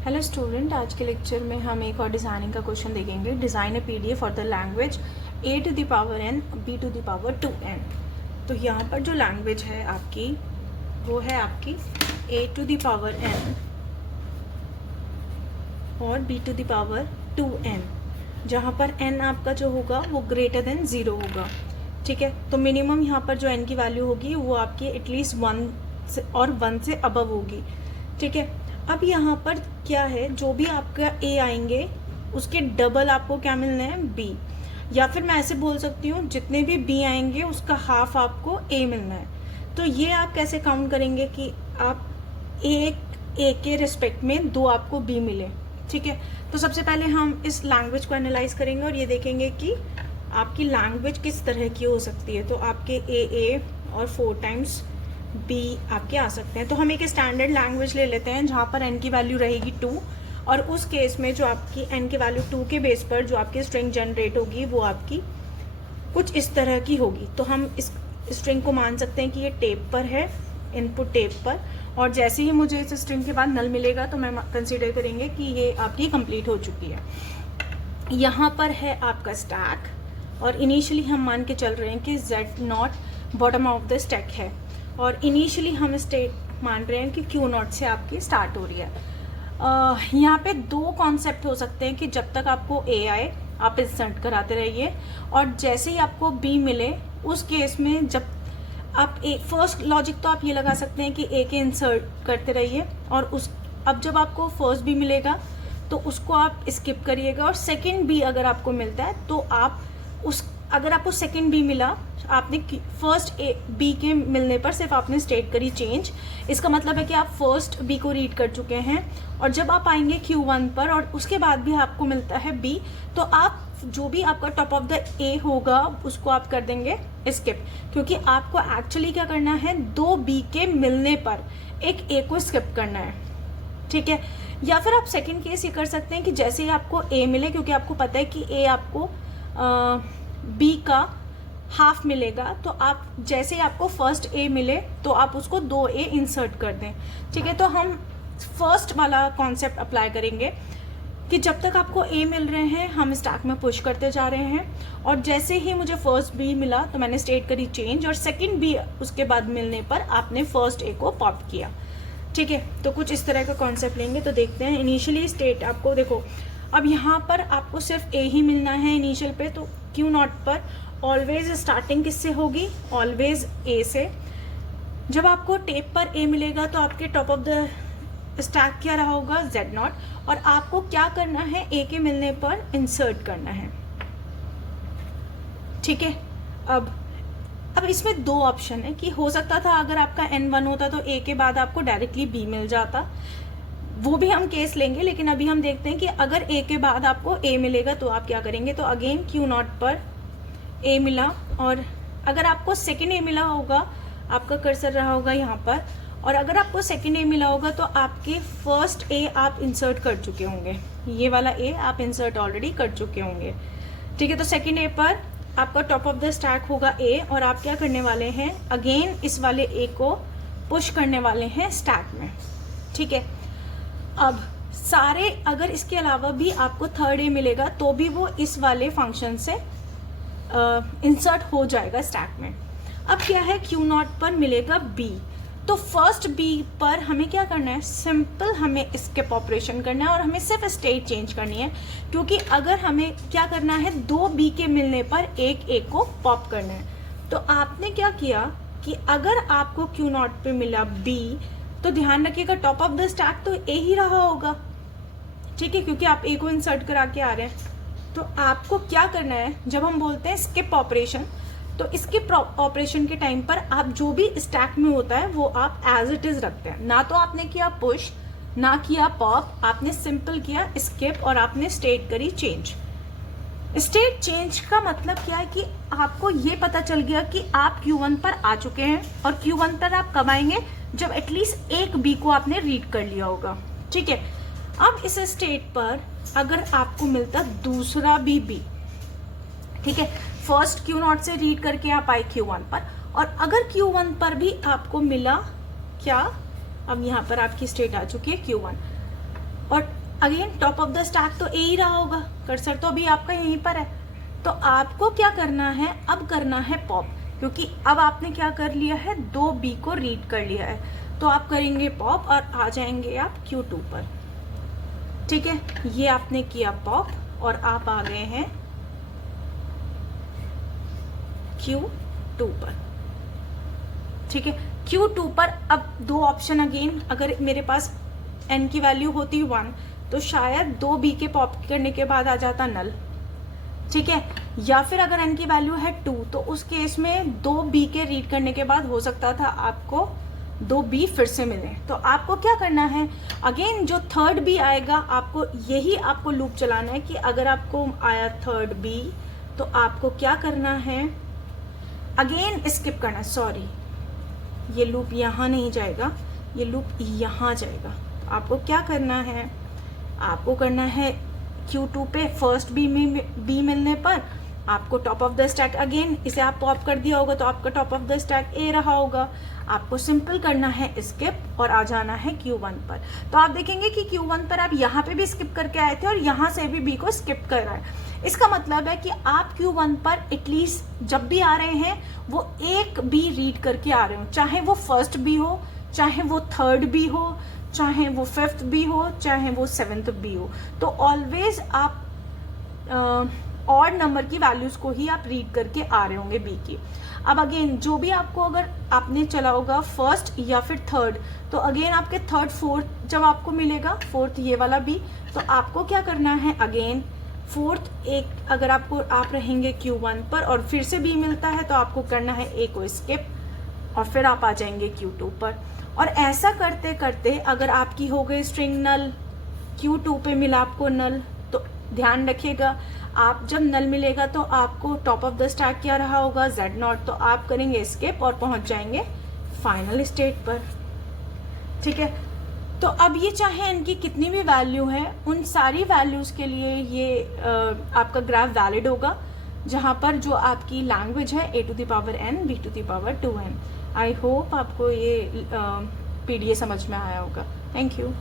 Hello student, आज के lecture में हम एक और डिज़ाइनिंग का क्वेश्चन देखेंगे। Design A PDF for the language a to the power n b to the power 2n। तो यहाँ पर जो लैंग्वेज है आपकी वो है आपकी a to the power n और b to the power 2n, जहाँ पर n आपका जो होगा वो ग्रेटर देन 0 होगा। ठीक है, तो मिनिमम यहाँ पर जो n की वैल्यू होगी वो आपकी एटलीस्ट 1 और 1 से अबव होगी। ठीक है, अब यहाँ पर क्या है, जो भी आपका a आएंगे उसके डबल आपको क्या मिलना है, b, या फिर मैं ऐसे बोल सकती हूँ जितने भी b आएंगे उसका हाफ आपको a मिलना है। तो ये आप कैसे काउंट करेंगे कि आप a के रिस्पेक्ट में 2 आपको b मिले। ठीक है, तो सबसे पहले हम इस लैंग्वेज को एनालाइज करेंगे और ये देखेंगे कि आपकी लैंग्वेज किस तरह की हो सकती है। तो आपके a और 4 टाइम्स b आपके आ सकते हैं। तो हम एक स्टैंडर्ड लैंग्वेज ले लेते हैं जहाँ पर n की वैल्यू रहेगी 2, और उस केस में जो आपकी n की वैल्यू 2 के बेस पर जो आपकी स्ट्रिंग जनरेट होगी वो आपकी कुछ इस तरह की होगी। तो हम इस स्ट्रिंग को मान सकते हैं कि ये टेप पर है, इनपुट टेप पर, और जैसे ही मुझे इस स्ट्रिंग के बाद नल मिलेगा तो मैं कंसिडर करेंगे कि ये आपकी कंप्लीट हो चुकी है। यहाँ पर है आपका स्टैक, और इनिशियली हम मान के चल रहे हैं कि z0 bottom of the stack है, और इनिशियली हम स्टेट मान रहे हैं कि Q0 से आपकी स्टार्ट हो रही है। यहाँ पे 2 कॉन्सेप्ट हो सकते हैं कि जब तक आपको A आए आप इंसर्ट कराते रहिए, और जैसे ही आपको B मिले उस केस में जब आप फर्स्ट लॉजिक तो आप ये लगा सकते हैं कि A के इंसर्ट करते रहिए, और अब जब आपको फर्स्ट B मिलेगा तो उसको आप स्किप करिएगा, और सेकेंड B अगर आपको मिलता है तो आप अगर आपको सेकेंड B मिला, आपने फर्स्ट B के मिलने पर सिर्फ आपने स्टेट करी चेंज, इसका मतलब है कि आप फर्स्ट B को रीड कर चुके हैं। और जब आप आएंगे Q1 पर और उसके बाद भी आपको मिलता है B, तो आप जो भी आपका टॉप ऑफ द A होगा उसको आप कर देंगे स्किप, क्योंकि आपको एक्चुअली क्या करना है, 2 B के मिलने पर एक A को स्किप करना है। ठीक है, या फिर आप सेकेंड केस ये कर सकते हैं कि जैसे ही आपको A मिले, क्योंकि आपको पता है कि A आपको B का हाफ मिलेगा, तो आप जैसे ही आपको फर्स्ट A मिले तो आप उसको 2A इंसर्ट कर दें। ठीक है, तो हम फर्स्ट वाला कॉन्सेप्ट अप्लाई करेंगे कि जब तक आपको A मिल रहे हैं हम स्टैक में पुश करते जा रहे हैं, और जैसे ही मुझे फर्स्ट B मिला तो मैंने स्टेट करी चेंज, और सेकंड B उसके बाद मिलने पर आपने फर्स्ट A को पॉप किया। ठीक है, तो कुछ इस तरह का कॉन्सेप्ट लेंगे। तो देखते हैं इनिशियली स्टेट आपको, देखो अब यहाँ पर आपको सिर्फ A ही मिलना है इनिशियल पे, तो Q0 पर ऑलवेज स्टार्टिंग किससे होगी, ऑलवेज A से। जब आपको टेप पर A मिलेगा तो आपके टॉप ऑफ द स्टैक क्या रहा होगा, Z0, और आपको क्या करना है, A के मिलने पर इंसर्ट करना है। ठीक है, अब इसमें 2 ऑप्शन है कि हो सकता था अगर आपका N1 होता तो A के बाद आपको डायरेक्टली B मिल जाता, वो भी हम केस लेंगे, लेकिन अभी हम देखते हैं कि अगर A के बाद आपको A मिलेगा तो आप क्या करेंगे। तो अगेन Q0 पर A मिला, और अगर आपको सेकेंड A मिला होगा, आपका कर्सर रहा होगा यहाँ पर, और अगर आपको सेकेंड A मिला होगा तो आपके फर्स्ट A आप इंसर्ट कर चुके होंगे, ये वाला A आप इंसर्ट ऑलरेडी कर चुके होंगे। ठीक है, तो सेकेंड A पर आपका टॉप ऑफ द स्टैक होगा A, और आप क्या करने वाले हैं, अगेन इस वाले A को पुश करने वाले हैं स्टैक में। ठीक है, अब सारे अगर इसके अलावा भी आपको थर्ड A मिलेगा तो भी वो इस वाले फंक्शन से इंसर्ट हो जाएगा स्टैक में। अब क्या है, Q0 पर मिलेगा B, तो फर्स्ट B पर हमें क्या करना है, सिंपल हमें स्किप ऑपरेशन करना है और हमें सिर्फ स्टेट चेंज करनी है, क्योंकि अगर हमें क्या करना है, 2 B के मिलने पर एक A को पॉप करना है। तो आपने क्या किया कि अगर आपको Q0 पे मिला B, तो ध्यान रखिएगा टॉप ऑफ द स्टैक तो A ही रहा होगा। ठीक है, क्योंकि आप A को इंसर्ट करा के आ रहे हैं। तो आपको क्या करना है, जब हम बोलते हैं स्किप ऑपरेशन, तो स्किप ऑपरेशन के टाइम पर आप जो भी स्टैक में होता है वो आप एज इट इज रखते हैं। ना तो आपने किया पुश, ना किया पॉप, आपने सिंपल किया स्किप, और आपने स्टेट करी चेंज। स्टेट चेंज का मतलब क्या है कि आपको ये पता चल गया कि आप Q1 पर आ चुके हैं, और Q1 पर आप कब आएंगे, जब एटलीस्ट एक B को आपने रीड कर लिया होगा। ठीक है, अब इस स्टेट पर अगर आपको मिलता दूसरा भी B, ठीक है, फर्स्ट Q0 से रीड करके आप आए Q1 पर, और अगर Q1 पर भी आपको मिला क्या, अब यहाँ पर आपकी स्टेट आ चुकी है Q1, और again top of the stack तो ए ही रहा होगा, कर्सर तो अभी आपका यहीं पर है। तो आपको क्या करना है, अब करना है पॉप, क्योंकि अब आपने क्या कर लिया है, 2B को रीड कर लिया है। तो आप करेंगे पॉप और आ जाएंगे आप Q2 पर। ठीक है, ये आपने किया पॉप और आप आ गए हैं Q2 पर। ठीक है, Q2 पर अब 2 ऑप्शन अगेन, अगर मेरे पास n की वैल्यू होती 1 तो शायद 2B के पॉप करने के बाद आ जाता नल। ठीक है, या फिर अगर n की वैल्यू है 2 तो उस केस में 2B के रीड करने के बाद हो सकता था आपको 2B फिर से मिले। तो आपको क्या करना है, अगेन जो थर्ड B आएगा आपको यही आपको लूप चलाना है कि अगर आपको आया थर्ड B तो आपको क्या करना है, अगेन स्किप करना, सॉरी ये लूप यहाँ नहीं जाएगा, ये लूप यहाँ जाएगा। तो आपको क्या करना है, आपको करना है Q2 पे फर्स्ट B मिलने पर आपको top of the stack, again इसे आप पॉप कर दिया होगा तो आपका top of the stack A रहा होगा। आपको सिंपल करना है स्किप और आ जाना है Q1 पर। तो आप देखेंगे कि Q1 पर आप यहाँ पे भी स्किप करके आए थे और यहाँ से भी B को स्किप कर रहा है। इसका मतलब है कि आप Q1 पर एटलीस्ट जब भी आ रहे हैं वो एक B रीड करके आ रहे हो, चाहे वो फर्स्ट B हो, चाहे वो थर्ड B हो, चाहे वो फिफ्थ B हो, चाहे वो सेवेंथ B हो। तो ऑलवेज आप ऑड नंबर की वैल्यूज को ही आप रीड करके आ रहे होंगे B की। अब अगेन जो भी आपको, अगर आपने चला होगा फर्स्ट या फिर थर्ड, तो अगेन आपके थर्ड फोर्थ जब आपको मिलेगा, फोर्थ ये वाला B, तो आपको क्या करना है, अगेन फोर्थ एक अगर आपको आप रहेंगे Q1 पर और फिर से B मिलता है तो आपको करना है A को स्किप और फिर आप आ जाएंगे Q2 पर। और ऐसा करते करते अगर आपकी हो गई स्ट्रिंग नल, Q2 पे मिला आपको नल, तो ध्यान रखिएगा आप जब नल मिलेगा तो आपको टॉप ऑफ द स्टैक क्या रहा होगा, Z0, तो आप करेंगे स्किप और पहुंच जाएंगे फाइनल स्टेट पर। ठीक है, तो अब ये चाहे इनकी कितनी भी वैल्यू है, उन सारी वैल्यूज के लिए ये आपका ग्राफ वैलिड होगा, जहां पर जो आपकी लैंग्वेज है a to the power n b to the power 2n। I hope आपको ये पीडीए समझ में आया होगा। Thank you.